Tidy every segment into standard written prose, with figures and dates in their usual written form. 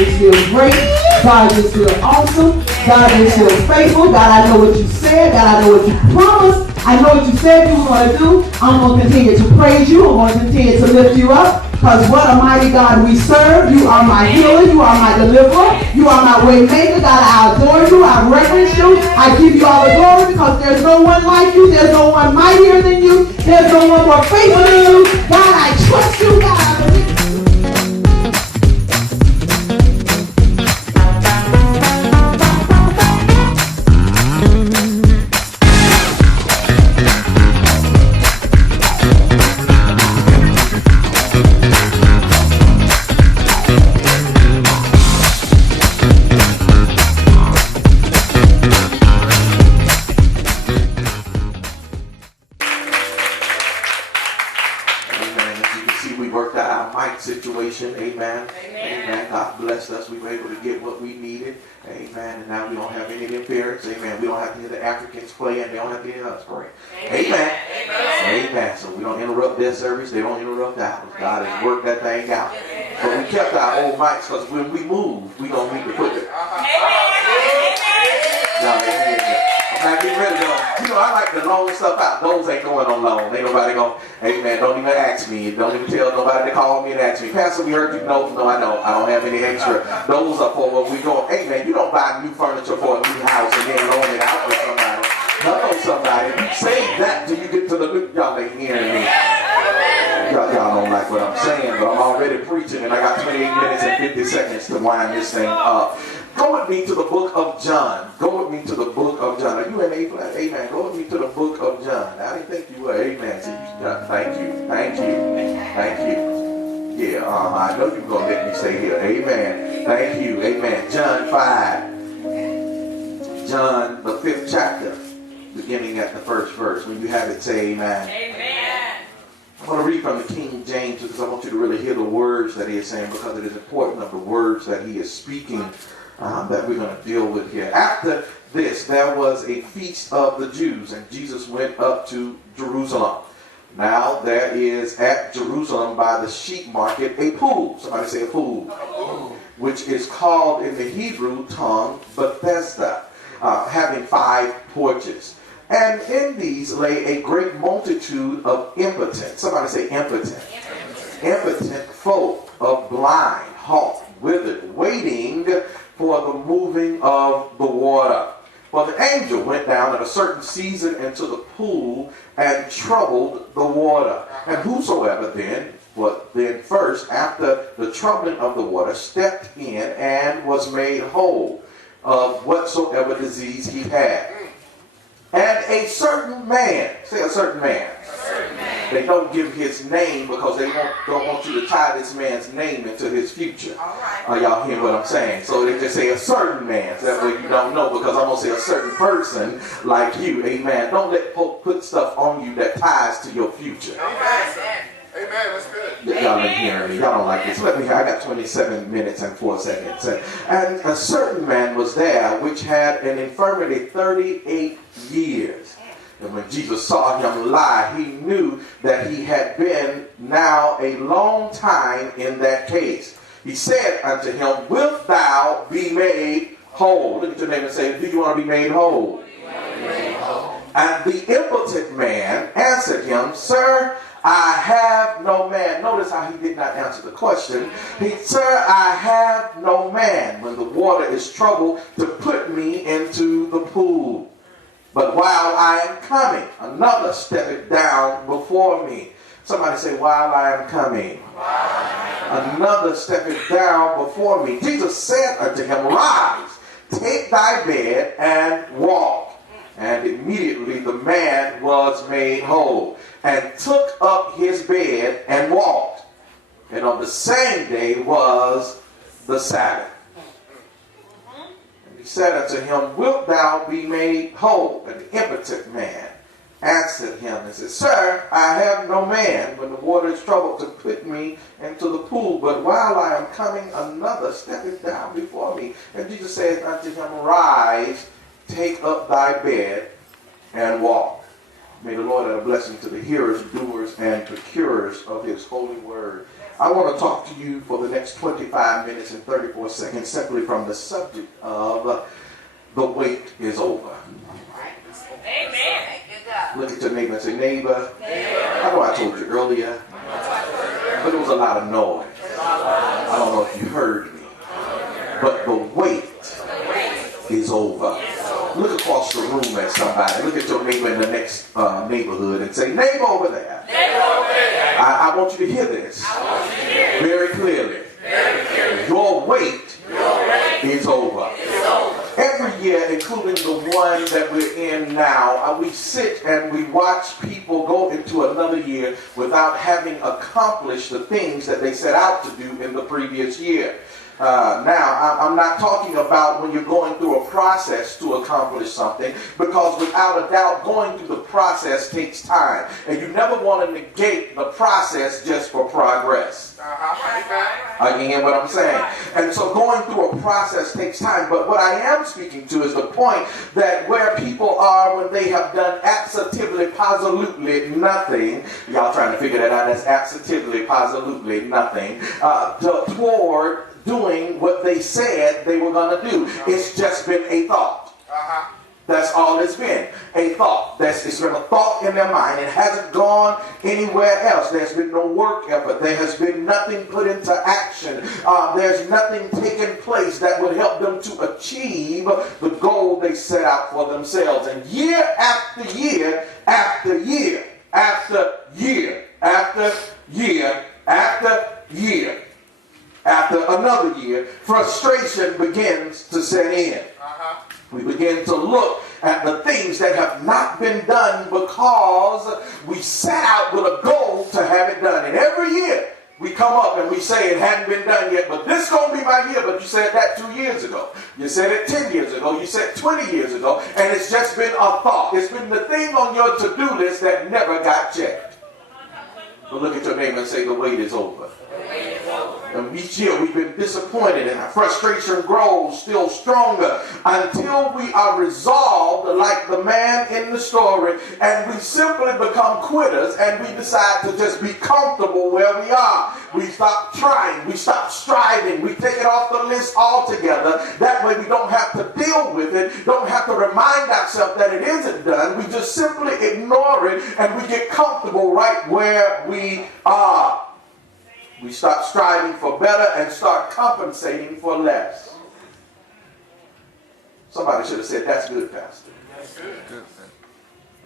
is still great. God is still awesome. God is still faithful. God, I know what you said. God, I know what you promised. I know what you said you were going to do. I'm going to continue to praise you. I'm going to continue to lift you up. Because what a mighty God we serve. You are my healer. You are my deliverer. You are my way maker. God, I adore you. I reverence you. I give you all the glory because there's no one like you. There's no one mightier than you. There's no one more faithful than you. God, I trust you. God, I believe you. Situation, amen. Amen. God blessed us. We were able to get what we needed, amen. And now we don't have any interference, amen. We don't have to hear the Africans play, and they don't have to hear us pray, amen. Amen. So we don't interrupt their service, they don't interrupt ours. God has worked that thing out. But we kept our old mics because when we move, we don't need to put it. I'm not getting rid of them. You know, I like to loan stuff out. Those ain't going on loan. Ain't nobody going, amen, don't even ask me. Don't even tell nobody to call me and ask me. Pastor, we heard you. No, I know. I don't have any extra. Those are for when we go, amen, you don't buy new furniture for a new house and then loan it out to somebody. Hello, somebody. Save that till you get to the new. Y'all ain't hearing me. Y'all don't like what I'm saying, but I'm already preaching and I got 28 minutes and 50 seconds to wind this thing up. Go with me to the book of John. Go with me to the book of John. Are you in A flat? Amen. Go with me to the book of John. I didn't think you were. Amen. Thank you. Yeah, I know you're going to let me stay here. Amen. Thank you. Amen. John 5. John, the 5th chapter, beginning at the first verse. When you have it, say amen. Amen. I'm going to read from the King James because I want you to really hear the words that he is saying because it is important of the words that he is speaking that we're going to deal with here. After this, there was a feast of the Jews, and Jesus went up to Jerusalem. Now there is at Jerusalem by the sheep market a pool. Somebody say a pool. Which is called in the Hebrew tongue Bethesda, having 5 porches. And in these lay a great multitude of impotent. Somebody say impotent. Impotent folk of blind, halt, withered, waiting for the moving of the water. For the angel went down at a certain season into the pool and troubled the water. And whosoever then first, after the troubling of the water, stepped in and was made whole of whatsoever disease he had. And a certain man, say a certain man. They don't give his name because they don't want you to tie this man's name into his future. Are y'all hearing what I'm saying? So they just say a certain man. So that way you don't know because I'm going to say a certain person like you. Amen. Don't let folk put stuff on you that ties to your future. Amen. That's good. Y'all ain't hearing me. Y'all don't like this. Let me hear. I got 27 minutes and 4 seconds. And a certain man was there which had an infirmity 38 years. And when Jesus saw him lie, he knew that he had been now a long time in that case. He said unto him, wilt thou be made whole? Look at your neighbor and say, do you want to be made whole? And the impotent man answered him, Sir, I have no man. Notice how he did not answer the question. He said, Sir, I have no man when the water is troubled to put me into the pool. But while I am coming, another steppeth down before me. Somebody say, while I am coming. Another steppeth down before me. Jesus said unto him, Rise, take thy bed and walk. And immediately the man was made whole, and took up his bed and walked. And on the same day was the Sabbath. And he said unto him, Wilt thou be made whole? And the impotent man answered him and said, Sir, I have no man when the water is troubled to put me into the pool, but while I am coming, another steppeth down before me. And Jesus said unto him, Rise, take up thy bed and walk. May the Lord add a blessing to the hearers, doers, and procurers of his holy word. I want to talk to you for the next 25 minutes and 34 seconds simply from the subject of the wait is over. Amen. Look at your neighbor and say, neighbor, I know I told you earlier, but there was a lot of noise. I don't know if you heard me, but the wait is over. Look across the room at somebody. Look at your neighbor in the next neighborhood and say, neighbor over there. I want you to hear this very clearly. Your wait is over. Every year, including the one that we're in now, we sit and we watch people go into another year without having accomplished the things that they set out to do in the previous year. Now, I'm not talking about when you're going through a process to accomplish something, because without a doubt, going through the process takes time. And you never want to negate the process just for progress. You hear what I'm saying? And so going through a process takes time. But what I am speaking to is the point that where people are when they have done absolutely, positively nothing. Y'all trying to figure that out? That's absolutely, positively nothing. Toward doing what they said they were going to do. It's just been a thought. That's all it's been. A thought. It's been a thought in their mind. It hasn't gone anywhere else. There's been no work effort. There has been nothing put into action. There's nothing taken place that would help them to achieve the goal they set out for themselves. And year after year after year after year after year after year after another year, frustration begins to set in. We begin to look at the things that have not been done because we set out with a goal to have it done. And every year we come up and we say it hadn't been done yet, but this is going to be my year. But you said that 2 years ago. You said it 10 years ago. You said 20 years ago. And it's just been a thought. It's been the thing on your to-do list that never got checked. But look at your neighbor and say, the wait is over. And each year we've been disappointed and our frustration grows still stronger until we are resolved like the man in the story, and we simply become quitters and we decide to just be comfortable where we are. We stop trying, we stop striving, we take it off the list altogether. That way we don't have to deal with it, don't have to remind ourselves that it isn't done. We just simply ignore it and we get comfortable right where we are. We stop striving for better and start compensating for less. Somebody should have said, that's good, Pastor. That's good.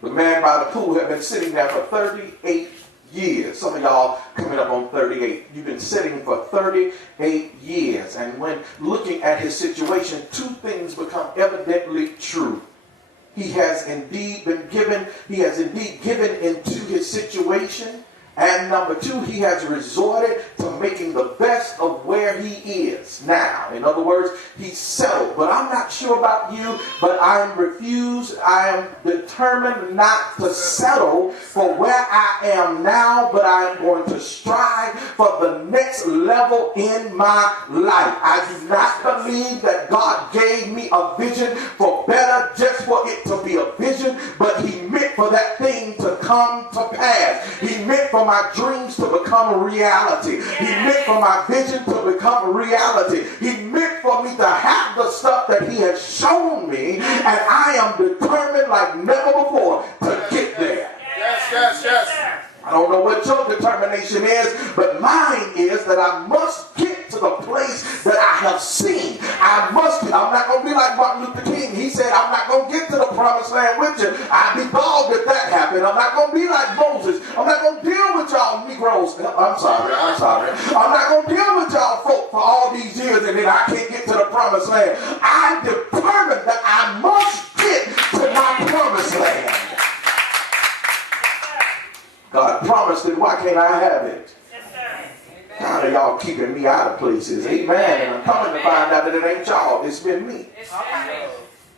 The man by the pool had been sitting there for 38 years. Some of y'all coming up on 38. You've been sitting for 38 years. And when looking at his situation, two things become evidently true. He has indeed given into his situation. And number two, he has resorted to making the best of where he is now. In other words, he's settled. But I'm not sure about you, but I am determined not to settle for where I am now, but I am going to strive for the next level in my life. I do not believe that God gave me a vision for better just for it to be a vision, but he meant for that thing to come to pass. He meant for my dreams to become a reality. He meant for my vision to become a reality. He meant for me to have the stuff that he has shown me, and I am determined like never before to get there. Yes. I don't know what your determination is, but mine is that I must get to the place that I have seen. I'm not going to be like Martin Luther King. He said, I'm not going to get to the promised land with you. I'd be dogged if that happened. I'm not going to be like Moses. I'm not going to deal with y'all Negroes. I'm sorry. I'm not going to deal with y'all folk for all these years and then I can't get to the promised land. I'm determined that I must get to my promised land. God promised it. Why can't I have it? How are y'all keeping me out of places? Amen. And I'm coming to find out that it ain't y'all. It's been me.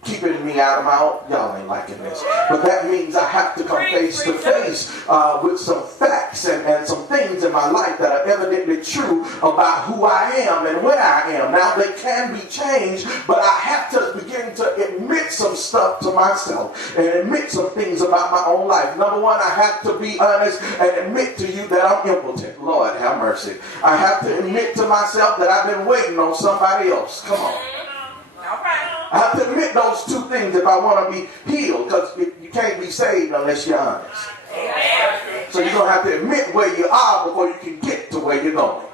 Keeping me out of my own. Y'all ain't liking this. But that means I have to come face to face with some facts and some things in my life that are evidently true about who I am and where I am. Now, they can be changed, but I have to begin to admit some stuff to myself and admit some things about my own life. Number one, I have to be honest and admit to you that I'm impotent. Lord, have mercy. I have to admit to myself that I've been waiting on somebody else. Come on. I have to admit those two things if I want to be healed, because you can't be saved unless you're honest. So you're going to have to admit where you are before you can get to where you're going.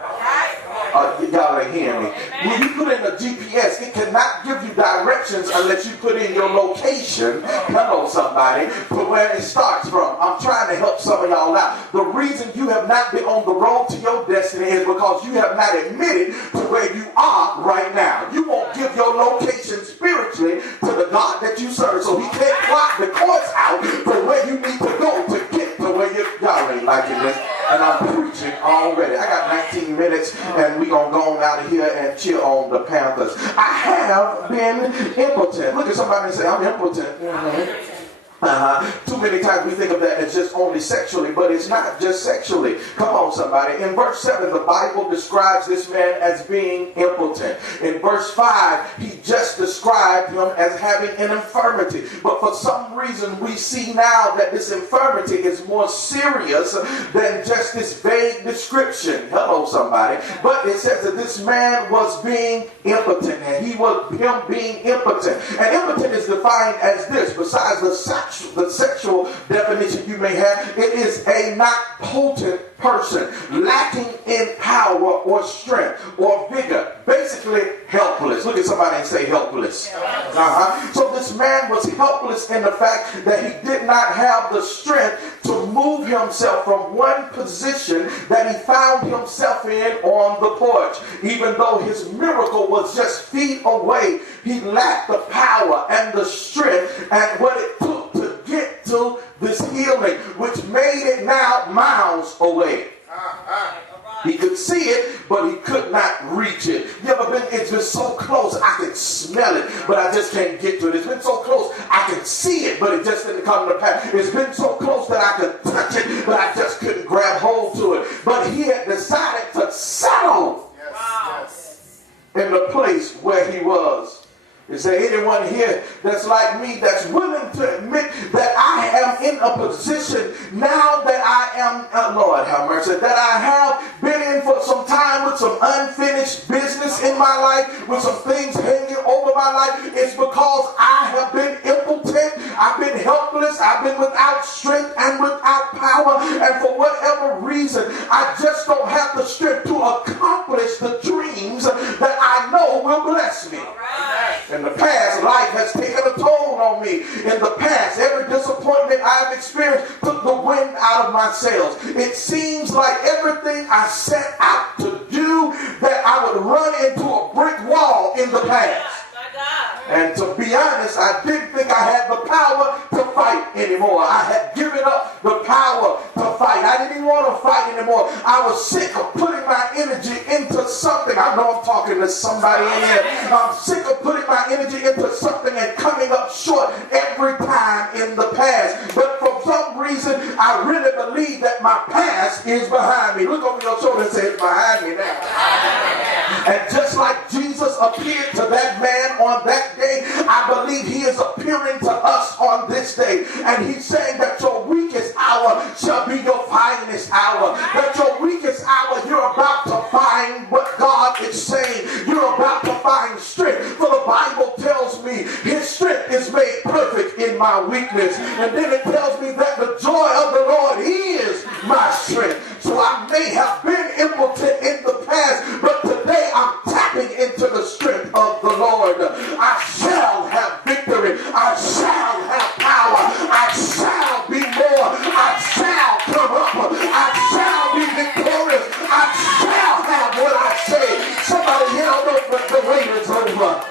Y'all ain't hearing me. When you put in a GPS, it cannot give you directions unless you put in your location, hello somebody, to where it starts from. I'm trying to help some of y'all out. The reason you have not been on the road to your destiny is because you have not admitted to where you are right now. You won't give your location spiritually to the God that you serve, so he can't plot the course out for where you need to go to get to where y'all ain't liking this. And I'm preaching already. I got 19 minutes and we're going to go on out of here and cheer on the Panthers. I have been impotent. Look at somebody and say, I'm impotent. Too many times we think of that as just only sexually, but it's not just sexually. Come on, somebody. In verse 7, the Bible describes this man as being impotent. In verse 5, he just described him as having an infirmity. But for some reason, we see now that this infirmity is more serious than just this vague description. Hello, somebody. But it says that this man was being impotent, and him being impotent. And impotent is defined as this, besides the sexual definition you may have, it is a not potent person, lacking in power or strength or vigor, basically helpless. Look at somebody and say helpless. So this man was helpless in the fact that he did not have the strength to move himself from one position that he found himself in on the porch. Even though his miracle was just feet away, he lacked the power and the strength and what it took to get to this healing, which made it now miles away. He could see it, but he could not reach it. You ever been, it's been so close, I can smell it, but I just can't get to it. It's been so close, I can see it, but it just didn't come to pass. It's been so close that I could touch it, but I just couldn't grab hold to it. But he had decided to settle in the place where he was. Is there anyone here that's like me, that's willing to admit that I am in a position now that I am, Lord have mercy, that I have been in for some time with some unfinished business in my life, with some things hanging over my life? It's because I have been impotent, I've been helpless, I've been without strength and without power, and for whatever reason, I just don't have the strength to accomplish the dreams that I know will bless me. In the past, life has taken a toll on me. In the past, every disappointment I've experienced took the wind out of my sails. It seems like everything I set out to do, that I would run into a brick wall in the past. And to be honest, I didn't think I had the power to fight anymore. I had given up the power to fight. I didn't even want to fight anymore. I was sick of putting my energy into something. I know I'm talking to somebody in here. I'm sick of putting my energy into something and coming up short every time in the past. But for some reason, I really believe that my past is behind me. Look over your shoulder and say, it's behind me now. And just like Jesus appeared to that man on that day, I believe he is appearing to us on this day. And he's saying that your weakest hour shall be your finest hour. That your weakest hour, you're about to find what God is saying. You're about to find strength. For the Bible tells me his strength is made perfect in my weakness. And then it tells me that the joy of the Lord is my strength. So I may have been impotent in the past, but today I'm tapping into the strength of the Lord. I shall have victory. I shall have power. I shall be more. I shall come up. I shall be victorious. I shall have what I say. Somebody yell out, but the wait is over.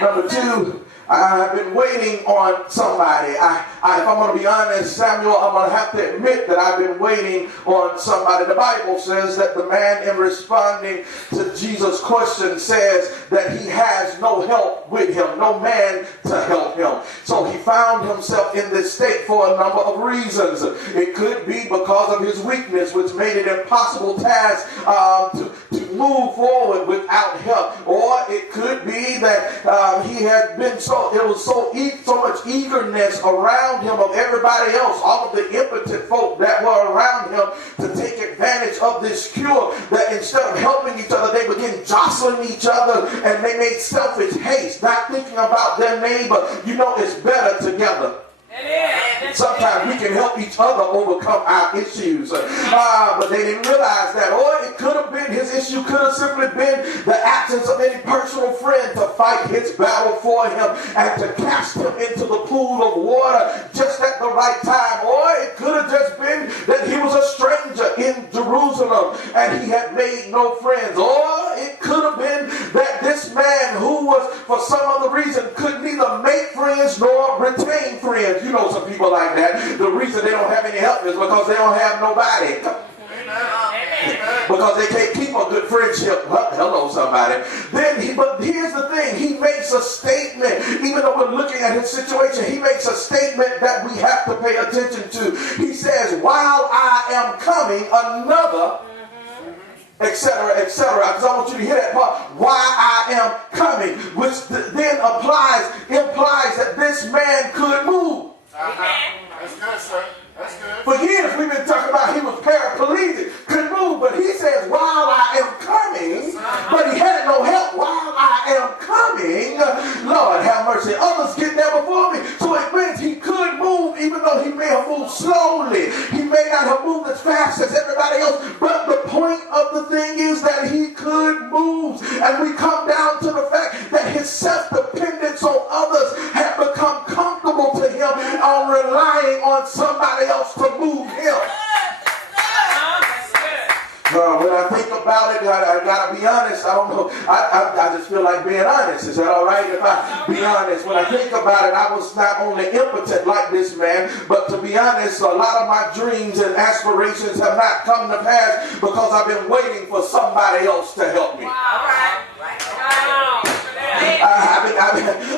Number two, I've been waiting on somebody. If I'm going to be honest, Samuel, I'm going to have to admit that I've been waiting on somebody. The Bible says that the man, in responding to Jesus' question, says that he has no help with him, no man to help him. So he found himself in this state for a number of reasons. It could be because of his weakness, which made it an impossible task to move forward without help. Or it could be that he had been so much eagerness around him of everybody else, all of the impotent folk that were around him to take advantage of this cure, that instead of helping each other, they began jostling each other, and they made selfish haste, not thinking about their neighbor. You know, it's better together. Sometimes we can help each other overcome our issues. But they didn't realize that. Or it could have been, his issue could have simply been the absence of any personal friend to fight his battle for him and to cast him into the pool of water just at the right time. Or it could have just been that he was a stranger in Jerusalem and he had made no friends. Or it could have been that this man who was, for some other reason, could neither make friends nor retain friends. You know some people like that. The reason they don't have any help is because they don't have nobody. Because they can't keep a good friendship. Hello, somebody. But here's the thing. He makes a statement. Even though we're looking at his situation, he makes a statement that we have to pay attention to. He says, while I am coming, another, etc., etc. Because I want you to hear that part. Why I am coming, which then implies that this man could move. That's good, sir. That's good. For years we've been talking about he was paraplegic, couldn't move, but he says, while I am coming, but he had no help. While I am coming, Lord have mercy, others get there before me. So it means he could move, even though he may have moved slowly. He may not have moved as fast as everybody else, but the point of the thing is that he could move. And we come down to the fact that his self-dependence on others had become comfortable to him on relying on somebody else to move him. When I think about it, I gotta be honest. I don't know. I just feel like being honest. Is that all right if I be honest? When I think about it, I was not only impotent like this man, but to be honest, a lot of my dreams and aspirations have not come to pass because I've been waiting for somebody else to help me.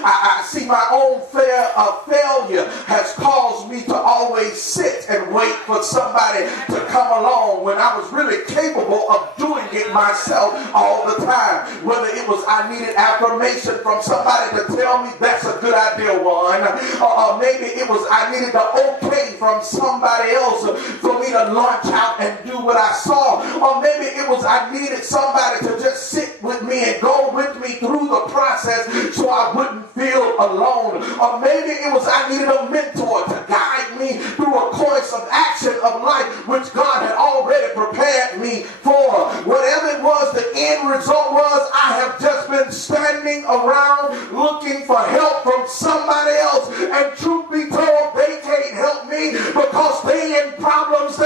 I see my own failure has caused me to always sit and wait for somebody to come along when I was really capable of doing it myself all the time. Whether it was I needed affirmation from somebody to tell me that's a good idea, Juan, or maybe it was I needed the okay from somebody else for me to launch out and do what I saw, or maybe it was I needed somebody to just sit with me and go with me through the process so I wouldn't feel alone, or maybe it was I needed a mentor to guide me through a course of action of life which God had already prepared me for. Whatever it was, the end result was I have just been standing around looking for help from somebody else, and truth be told, they can't help me because they in problems.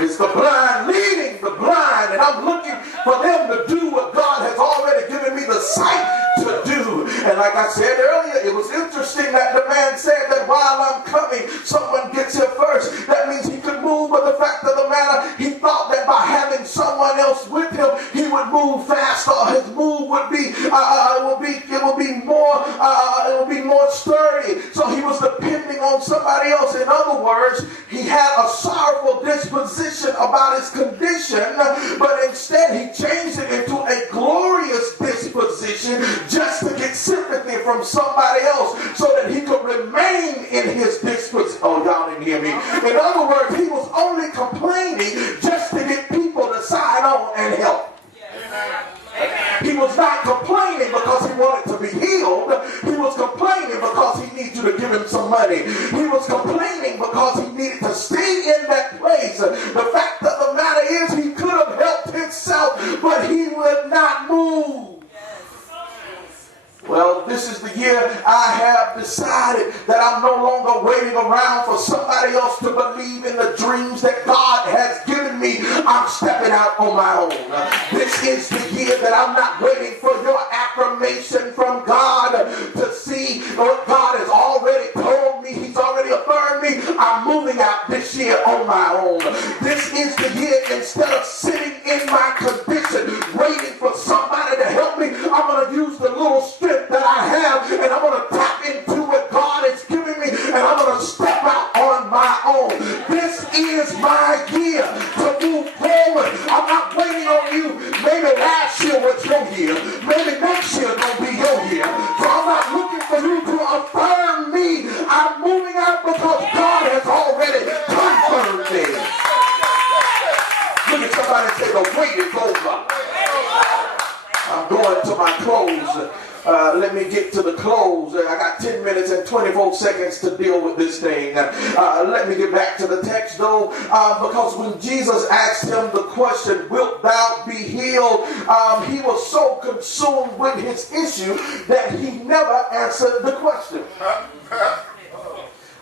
It's the blind leading the blind, and I'm looking for them to do what God has already given me the sight to do. And like I said earlier, it was interesting that the man said that while I'm coming, someone gets here first. That means he could move, but the fact of the matter, he thought that by having someone else with him, he would move faster. His move would be more sturdy. So he was depending on somebody else. In other words, he had a sorrowful disposition about his condition, but instead he changed it into a glorious disposition just to get sympathy from somebody else so that he could remain in his disposition. Oh, y'all didn't hear me. In other words, he was only complaining just to get people to sign on and help. He was not complaining because he wanted to be healed. He was complaining because he needed you to give him some money. He was complaining because he needed to stay in that place. The fact of the matter is he could have helped himself, but he would not move. Well, this is the year I have decided that I'm no longer waiting around for somebody else to believe in the dreams that God has given me. I'm stepping out on my own. This is the year that I'm not waiting for your affirmation from God to see what God has already told me. He's already affirmed me. I'm moving out this year on my own. This is the year, instead of sitting in my condition waiting for somebody to help me, I'm going to use the little strength that I have, and I'm going to tap into what God has given me, and I'm going to step out on my own. This is my year to move forward. I'm not waiting Let me get to the close. I got 10 minutes and 24 seconds to deal with this thing. Let me get back to the text though, because when Jesus asked him the question, wilt thou be healed? He was so consumed with his issue that he never answered the question.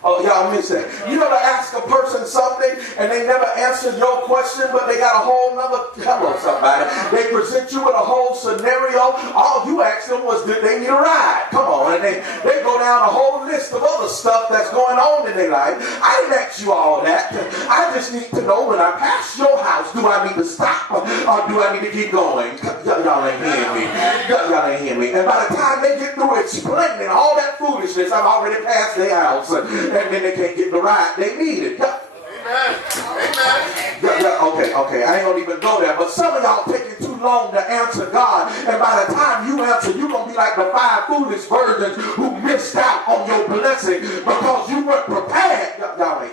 Oh, y'all miss that. You know, to ask a person something and they never answered your question, but they got a whole nother, hello somebody. They present you with a whole scenario. All you asked them was, did they need a ride? Come on. And they go down a whole list of other stuff that's going on in their life. I didn't ask you all that. I just need to know when I pass your house, do I need to stop or do I need to keep going? Y'all ain't hearing me. Y'all ain't hearing me. And by the time they get through explaining all that foolishness, I've already passed their house. And then they can't get the ride they needed. Amen. Amen. Okay. I ain't gonna even go there. But some of y'all taking too long to answer God. And by the time you answer, you're gonna be like the 5 foolish virgins who missed out on your blessing because you weren't prepared. Y'all ain't.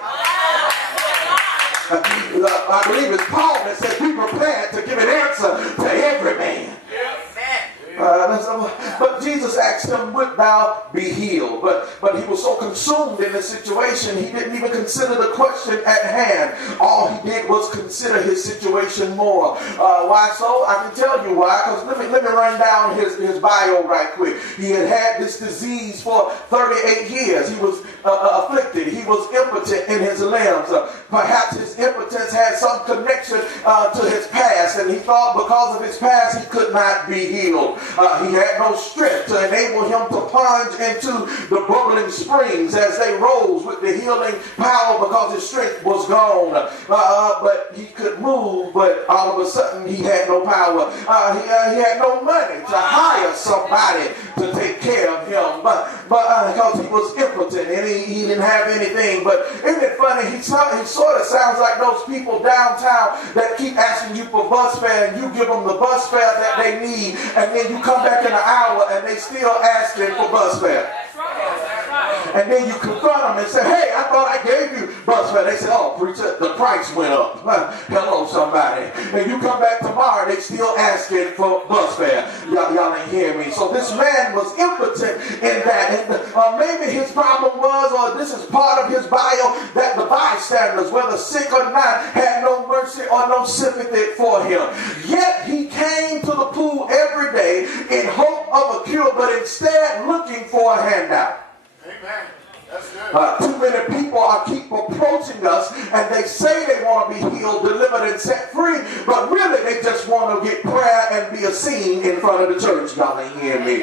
I believe it's Paul that said, be prepared to give an answer to every man. But Jesus asked him, wilt thou be healed? But he was so consumed in the situation, he didn't even consider the question at hand. All he did was consider his situation more. Why so? I can tell you why. Because let me run down his bio right quick. He had this disease for 38 years. He was afflicted. He was impotent in his limbs. Perhaps his impotence had some connection to his past, and he thought because of his past he could not be healed. He had no strength to enable him to plunge into the bubbling springs as they rose with the healing power because his strength was gone. But he could move, but all of a sudden he had no power. He had no money to hire somebody to take care of him, but because he was impotent and he didn't have anything. But isn't it funny? He sort of sounds like those people downtown that keep asking you for bus fare, and you give them the bus fare that they need, and then you come back in an hour and they still asking for bus fare. And then you confront them and say, hey, I thought I gave you bus fare. They say, oh, preacher, the price went up. Hello, somebody. And you come back tomorrow, they still asking for bus fare. Y'all ain't hearing me. So this man was impotent in that. And maybe his problem was, or this is part of his bio, that the bystanders, whether sick or not, had no mercy or no sympathy for him. Yet he came to the pool every day in hope of a cure, but instead looking for a handout. Amen. That's good. Too many people keep approaching us and they say they want to be healed, delivered, and set free, but really they just want to get prayer and be a scene in front of the church. Y'all ain't hear me.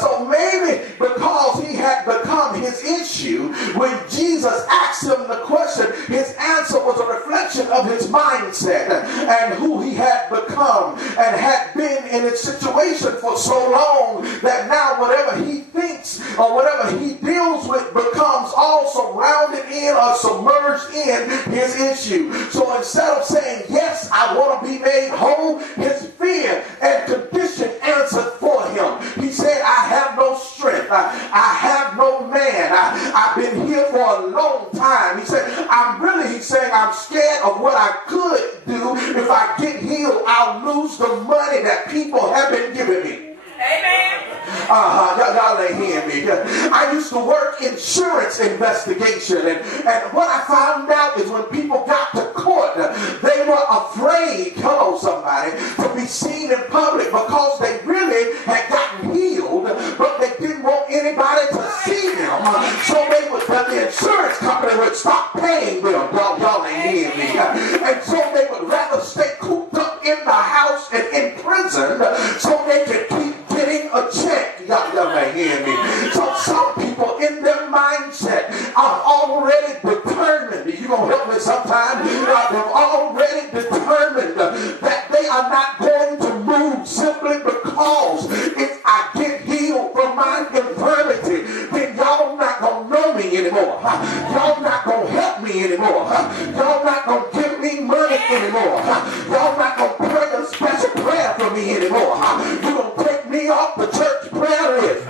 So maybe because he had become his issue, when Jesus asked him the question, his answer was a reflection of his mindset and who he had become and had been in his situation for so long that now whatever he thinks or whatever he deals with becomes all surrounded in or submerged in his issue. So instead of saying, yes, I want to be made whole, his fear and condition answered for him. He said, I have no strength. I have no man. I've been here for a long time. He said, he's saying, I'm scared of what I could do. If I get healed, I'll lose the money that people have been giving me. Amen. Y'all ain't hearing me. I used to work insurance investigation, and what I found out is when people got to court, they were afraid, hello somebody, to be seen in public because they really had gotten healed, but they didn't want anybody to see them. So the insurance company would stop paying them. Y'all ain't hearing me. And so they would rather stay cooped up in the house and in prison so they could keep getting a check. Y'all ain't hearing me. So some people in their mindset are already determined. You gonna help me sometime? They're already determined that they are not going to move simply because if I get healed from my infirmity, then y'all not gonna know me anymore. Y'all not gonna help me anymore. Y'all not gonna give me money anymore. Y'all not gonna pray a special prayer for me anymore. You gonna take me off the church prayer list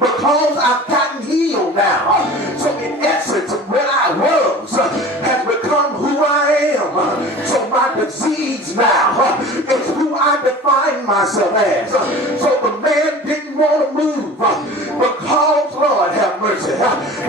because I've gotten healed now. So in essence, what I was has become who I am. So my disease now is who I define myself as. So the man didn't didn't want to move because, Lord have mercy,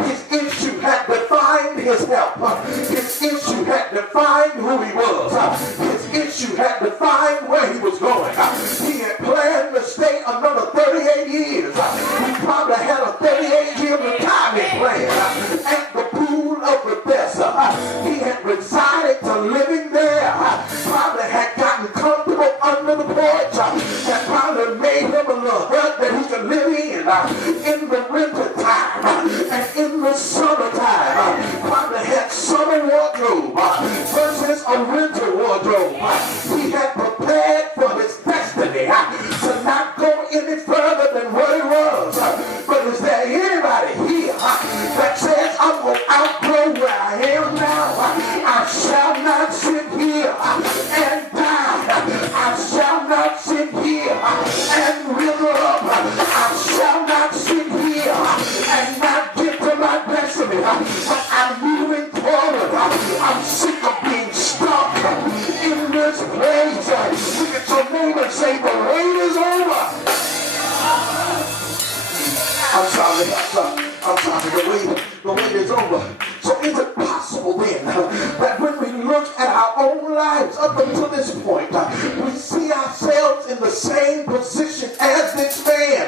his issue had defined his help. His issue had defined who he was. His issue had defined where he was going. He had planned to stay another 38 years. He probably had a 38-year retirement plan at the pool of Bethesda. He had resided to living there. Probably had gotten comfortable under the porch. That probably made him a little hut that he could live in the winter time and in the summertime. Probably had summer wardrobe versus a winter wardrobe. He had prepared for his destiny to not go any further than what it was. But is there anybody here that says, I'm going to outgrow where I am now? I shall not sit here and die. I shall not sit here and wither up. I shall not sit here and not get to my destiny. But I'm moving forward. I'm sick of being stuck in this place. Look at your neighbor and say, the wait is over. I'm sorry, the wait is over. So is it possible then that when we look at our own lives up until this point, we see ourselves in the same position as this man?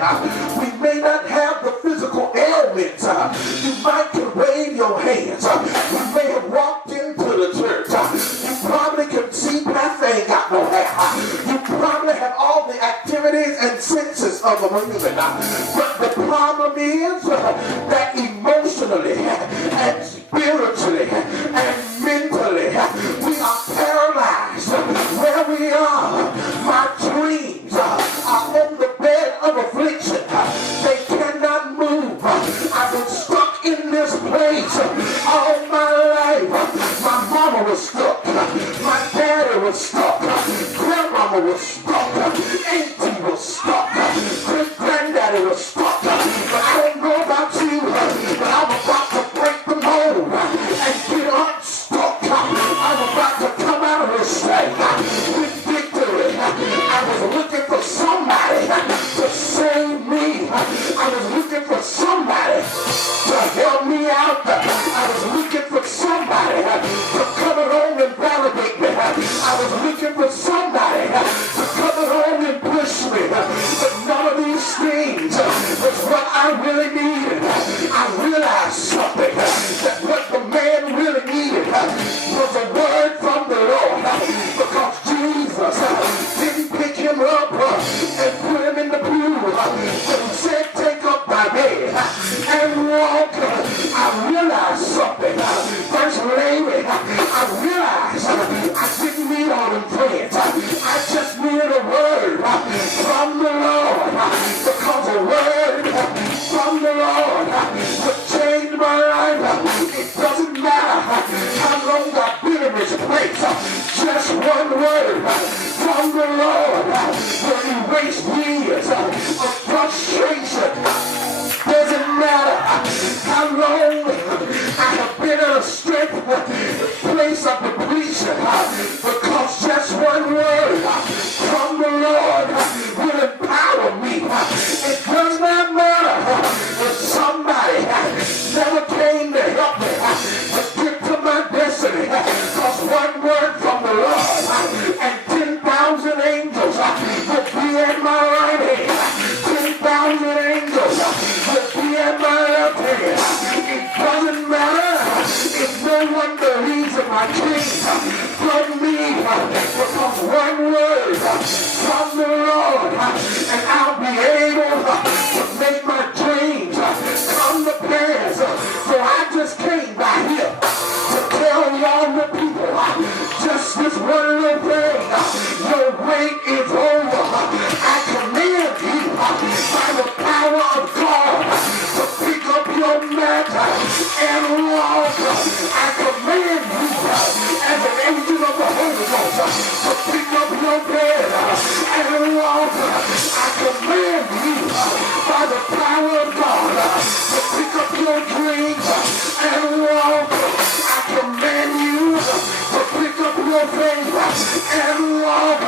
We may not have the physical ailments. You might can wave your hands. You may have walked into the church. You probably can see Pastor ain't got no hair. You probably have all the activities and senses of a human. But the problem is that emotionally and spiritually and mentally we are paralyzed where we are. My dreams are on the bed of affliction. They cannot move. I've been stuck in this place all my life. My mama was stuck. My daddy was stuck. Grandmama was stuck. Auntie was stuck. Great granddaddy was stuck. But I don't know about you, but I'm about to break the mold and get unstuck. I'm about to come out of this thing with victory. I was looking for somebody to save me. I was looking for somebody to help me out. I was looking for somebody to come along and validate me. I was looking for somebody to come along and push me. But none of these things was what I really needed. I realized something, that what the man really needed was a word from the Lord. Because Jesus didn't pick him up and put him in the pew, but he said, take up thy bed and walk. I realized something. First lady, I realized I didn't need all them friends. I just needed a word from the Lord. Because a word from the Lord would change my life. It doesn't matter how long I've been in this place. Just one word from the Lord will erase years of frustration. Doesn't matter how long I have been in a strength place of depletion, because just one word from the Lord will empower me. It does not matter if somebody never came to help me to get to my destiny, because one word from the Lord and 10,000 angels will be at my right hand. 10,000 angels will be at my left hand. It doesn't matter if no one believes in my dreams but me, because one word from the Lord and I'll be able to make my dreams come to pass. So I just came by here to tell y'all the people just this one little thing. Your wait is over. I command you by the power of God to pick up your mat and walk. I command you as an agent of the Holy Ghost to pick up your bed and walk. I command you by the power of God to pick up your dreams and walk. I command you to pick up your faith and walk.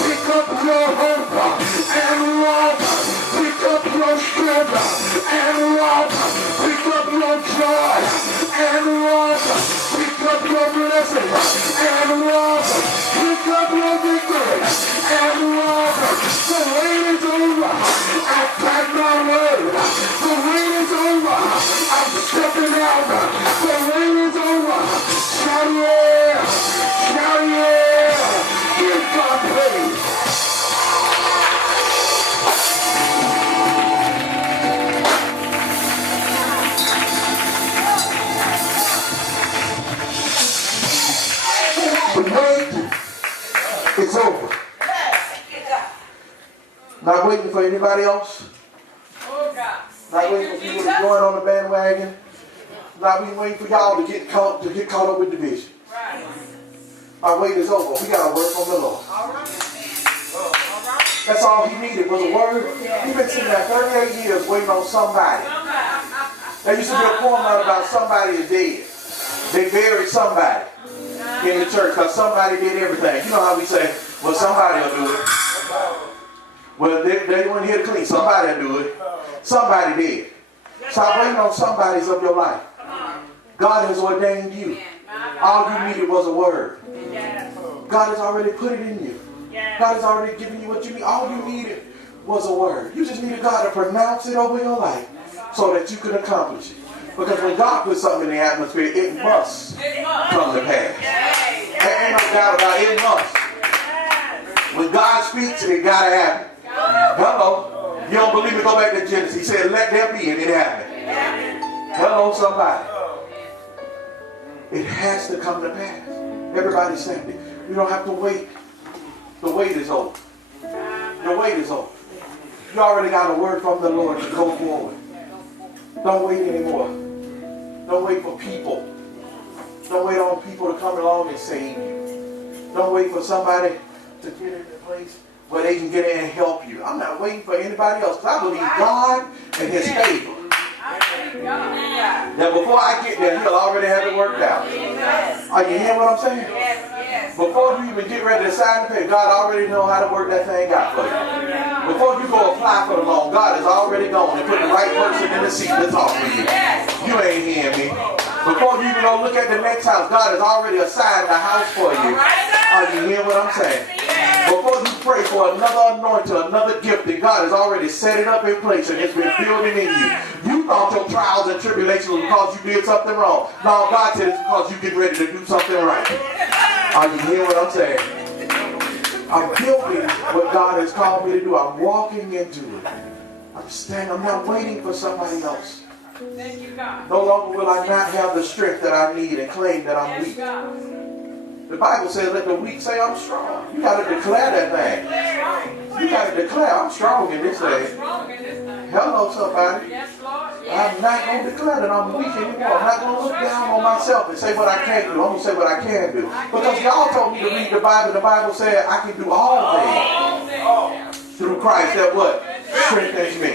Pick up your hope and walk. Pick up your your blessing and walk. Pick up your victory and walk. The wait is over. I got my word. The wait is over. I'm stepping out. The wait is over. Shout yeah. Shout yeah. Give God praise. The wait is over. Not waiting for anybody else. Not waiting for people to join on the bandwagon. Not waiting for y'all to get caught up with division. Our wait is over. We got to work on the Lord. That's all he needed was a word. He's been sitting there 38 years waiting on somebody. There used to be a poem out about somebody is dead. They buried somebody in the church because somebody did everything. You know how we say, well, somebody will do it. Well, they weren't here to clean. Somebody will do it. Somebody did. Stop waiting on somebody's of your life. God has ordained you. All you needed was a word. God has already put it in you. God has already given you what you need. All you needed was a word. You just needed God to pronounce it over your life so that you could accomplish it. Because when God puts something in the atmosphere, it must come to pass. There ain't no doubt about it. It must. When God speaks, it got to happen. Hello. You don't believe me? Go back to Genesis. He said, let there be, and it happened. Hello, somebody. It has to come to pass. Everybody saying it. You don't have to wait. The wait is over. The wait is over. You already got a word from the Lord to go forward. Don't wait anymore. Don't wait for people. Don't wait on people to come along and save you. Don't wait for somebody to get into a place where they can get in and help you. I'm not waiting for anybody else. I believe God and his favor. That before I get there, he'll already have it worked out. Are you hearing what I'm saying? Before you even get ready to sign the paper, God already knows how to work that thing out for you. Before you go apply for the loan, God has already gone and put the right person in the seat to talk to you. You ain't hearing me. Before you even go look at the next house, God has already assigned the house for you. Are you hearing what I'm saying? Before you pray for another anointing, another gift, that God has already set it up in place and it's been building in you. You thought your trials and tribulations were because you did something wrong. No, God said it's because you're getting ready to do something right. Are you hearing what I'm saying? I'm building what God has called me to do. I'm walking into it. I'm not waiting for somebody else. Thank you, God. No longer will I not have the strength that I need and claim that I'm weak. The Bible says, let the weak say I'm strong. You got to declare that thing. You got to declare, I'm strong in this thing. Hello, somebody. I'm not going to declare that I'm weak anymore. I'm not going to look down on myself and say what I can't do. I'm going to say what I can do. Because y'all told me to read the Bible. The Bible said I can do all things through Christ that what? Strengthens me.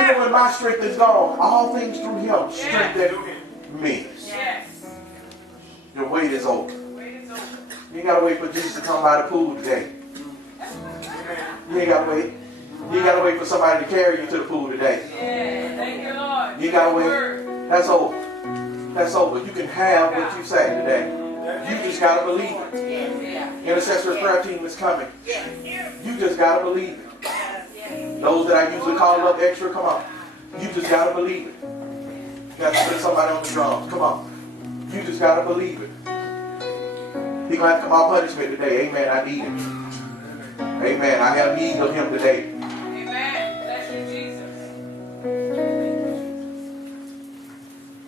Even when my strength is gone, all things through him strengthen me. Your wait is over. You ain't got to wait for Jesus to come by the pool today. You ain't got to wait. You ain't got to wait for somebody to carry you to the pool today. Thank you, Lord. You ain't got to wait. That's over. That's over. You can have what you say today. You just got to believe it. Intercessory prayer team is coming. You just got to believe it. Those that I usually call up extra, come on. You just got to believe it. You got to put somebody on the drums. Come on. You just got to believe it. He's going to have to come out punishment today. Amen. I need him. Amen. I have need of him today. Amen. Bless you, Jesus.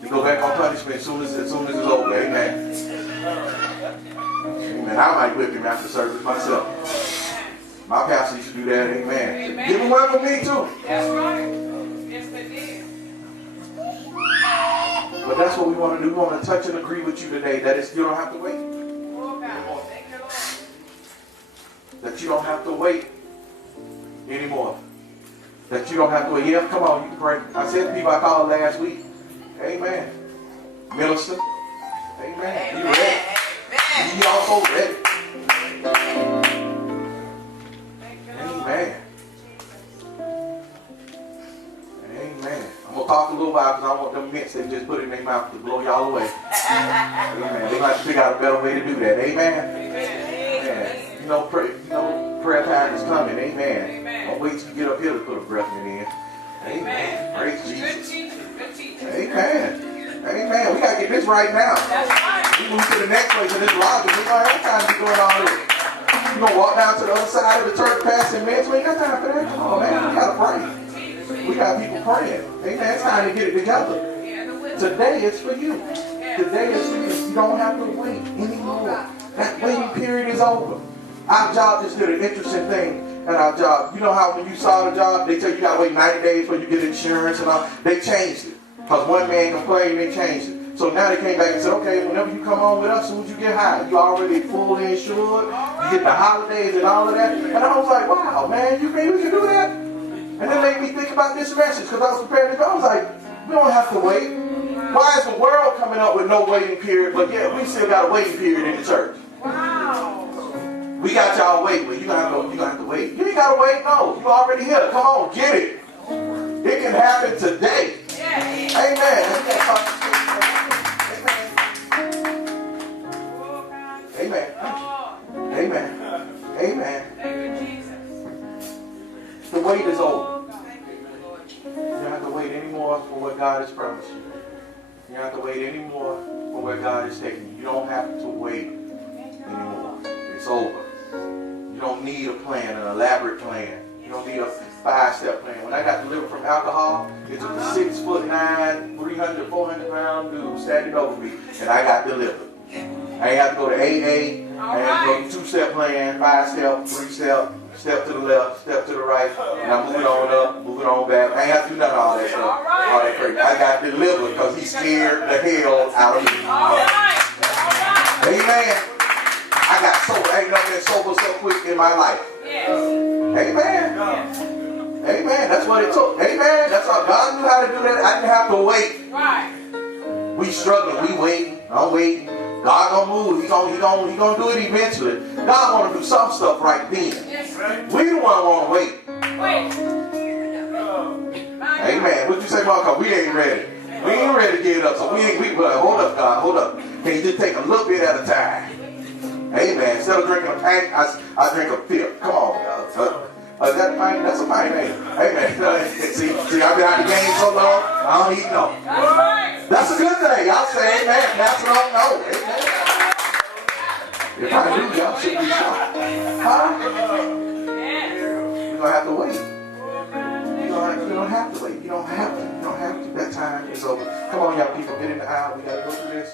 To go back on punishment as soon as it's over. Amen. Amen. I might whip him after service myself. My pastor used to do that. Amen. Amen. Give him one for me too. That's right. Yes, they did. But that's what we want to do. We want to touch and agree with you today. That is, you don't have to wait. Oh, God. Thank you, Lord. That you don't have to wait anymore. That you don't have to wait. Yeah, come on, you can pray. I said to people I called last week. Amen. Minister. Amen. You ready? You also ready. Amen. Amen. I'm going to talk a little while because I want them mints they just put in their mouth to blow y'all away. Amen. They like to figure out a better way to do that. Amen. Amen. You know, prayer time is coming. Amen. Don't wait till you get up here to put a breath in. Amen. Praise Jesus. Good teacher. Amen. Amen. We got to get this right now. That's right. We move to the next place in this logic. We don't have time to be doing all this. You gonna walk down to the other side of the church passing minutes? We ain't got time for that. Come on, man. We gotta pray. We got people praying. Amen. It's time to get it together. Today is for you. Today is for you. You don't have to wait anymore. That waiting period is over. Our job just did an interesting thing at our job. You know how when you saw the job, they tell you gotta wait 90 days before you get insurance and all. They changed it. Because one man complained, they changed it. So now they came back and said, okay, whenever you come on with us, as soon as you get hired, you already fully insured. You get the holidays and all of that. And I was like, wow, man, you can do that? And it made me think about this message because I was prepared to go. I was like, we don't have to wait. Why is the world coming up with no waiting period, but yet we still got a waiting period in the church? Wow. We got y'all waiting, but you gonna have to wait. You ain't gotta wait, no. You already here. Come on, get it. It can happen today. Amen. Amen. Amen. Amen. Thank you, Jesus. The wait is over. Thank you, Lord. You don't have to wait anymore for what God has promised you. You don't have to wait anymore for where God is taking you. You don't have to wait anymore. It's over. You don't need a plan, an elaborate plan. You don't need a 5-step plan. When I got delivered from alcohol, it took a 6'9", 300, 400-pound dude standing over me, and I got delivered. I ain't have to go to AA. I had to go to 2-step plan, 5-step, 3-step, step to the left, step to the right, and I'm moving on up, moving on back. I ain't have to do none of all that stuff. All that crazy. I got delivered because he scared the hell out of me. All right. Amen. I got sober. I ain't never been sober so quick in my life. Yes. Amen. Amen. That's what it took. Amen. That's all. God knew how to do that. I didn't have to wait. Right. We struggling. We waiting. I'm waiting. God gonna move. He gonna do it eventually. God wanna do some stuff right then. Yes. We the one wanna wait. Wait. Amen. What you say, Mark? We ain't ready. We ain't ready to give it up. So but hold up, God. Hold up. Can you just take a little bit at a time? Amen. Instead of drinking a pint, I drink a fifth. Come on, y'all. Is that a pint? That's a pint, ain't it? Amen. See, I've been out the game so long, I don't even know. That's right. That's a good thing. Y'all say amen. Pass it on. No. Amen. If I do, y'all should be shocked. Huh? You're going to have to wait. You don't have to wait. You don't have to. That time is over. Come on, y'all people. Get in the aisle. We got to go through this.